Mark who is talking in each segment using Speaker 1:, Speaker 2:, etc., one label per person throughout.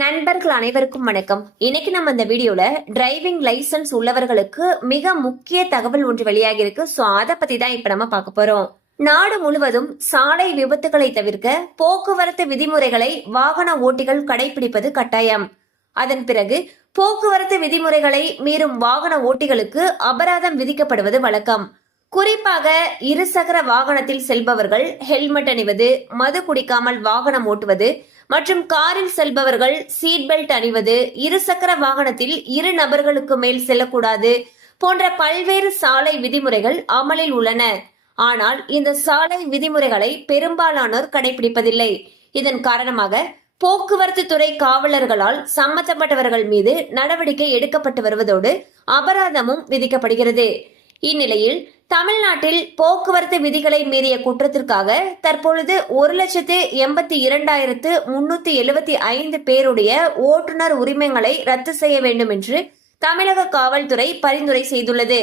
Speaker 1: நண்பர்கள் அனைவருக்கும் வணக்கம். இன்னைக்கு நம்ம இந்த வீடியோல டிரைவிங் லைசன்ஸ் உள்ளவர்களுக்கு மிக முக்கிய தகவல் ஒன்று வெளியாகி இருக்கு. சோ அதை பத்தி தான் இப்ப நம்ம பார்க்க போறோம். நாடு முழுவதும் சாலை விபத்துகளை தவிர்க்க போக்குவரத்து விதிமுறைகளை வாகன ஓட்டிகள் கடைபிடிப்பது கட்டாயம். அதன் பிறகு போக்குவரத்து விதிமுறைகளை மீறும் வாகன ஓட்டிகளுக்கு அபராதம் விதிக்கப்படுவது வழக்கம். குறிப்பாக இருசக்கர வாகனத்தில் செல்பவர்கள் ஹெல்மெட் அணிவது மது குடிக்காமல் வாகனம் ஓட்டுவது மற்றும் காரில் செல்பவர்கள் சீட் பெல்ட் அணிவது இருசக்கர வாகனத்தில் இரு நபர்களுக்கு மேல் செல்லக்கூடாது போன்ற பல்வேறு சாலை விதிமுறைகள் அமலில் உள்ளன. ஆனால் இந்த சாலை விதிமுறைகளை பெரும்பாலானோர் கடைபிடிப்பதில்லை. இதன் காரணமாக போக்குவரத்து துறை காவலர்களால் சம்பந்தப்பட்டவர்கள் மீது நடவடிக்கை எடுக்கப்பட்டு வருவதோடு அபராதமும் விதிக்கப்படுகிறது. இந்நிலையில் தமிழ்நாட்டில் போக்குவரத்து விதிகளை மீறிய குற்றத்திற்காக தற்பொழுது ஒரு லட்சத்து எண்பத்தி இரண்டாயிரத்து முன்னூத்தி எழுபத்தி ஐந்து பேருடைய ஓட்டுநர் உரிமங்களை ரத்து செய்ய வேண்டும் என்று தமிழக காவல்துறை பரிந்துரை செய்துள்ளது.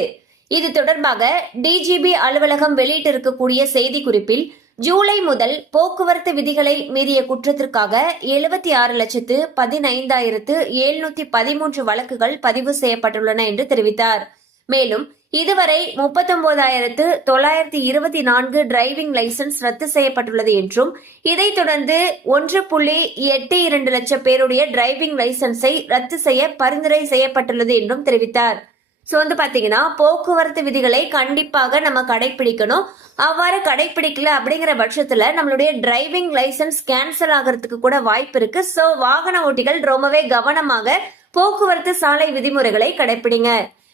Speaker 1: இது தொடர்பாக டிஜிபி அலுவலகம் வெளியிட்டிருக்கக்கூடிய செய்திக்குறிப்பில் ஜூலை முதல் போக்குவரத்து விதிகளை மீறிய குற்றத்திற்காக எழுபத்தி ஆறு லட்சத்து பதினைந்தாயிரத்து எழுநூத்தி பதிமூன்று வழக்குகள் பதிவு செய்யப்பட்டுள்ளன என்று தெரிவித்தார். மேலும் இதுவரை முப்பத்தொன்பதாயிரத்து தொள்ளாயிரத்தி இருபத்தி நான்கு டிரைவிங் லைசன்ஸ் ரத்து செய்யப்பட்டுள்ளது என்றும் இதைத் தொடர்ந்து ஒன்று புள்ளி எட்டு இரண்டு லட்சம் பேருடைய டிரைவிங் லைசன்ஸை ரத்து செய்ய பரிந்துரை செய்யப்பட்டுள்ளது என்றும் தெரிவித்தார். ஸோ வந்து பார்த்தீங்கன்னா போக்குவரத்து விதிகளை கண்டிப்பாக நம்ம கடைபிடிக்கணும் அவ்வாறு கடைபிடிக்கல அப்படிங்கிற பட்சத்தில் நம்மளுடைய டிரைவிங் லைசன்ஸ் கேன்சல் ஆகிறதுக்கு கூட வாய்ப்பு இருக்கு. ஸோ வாகன ஓட்டிகள் ரொம்பவே கவனமாக போக்குவரத்து சாலை விதிமுறைகளை கடைபிடிங்க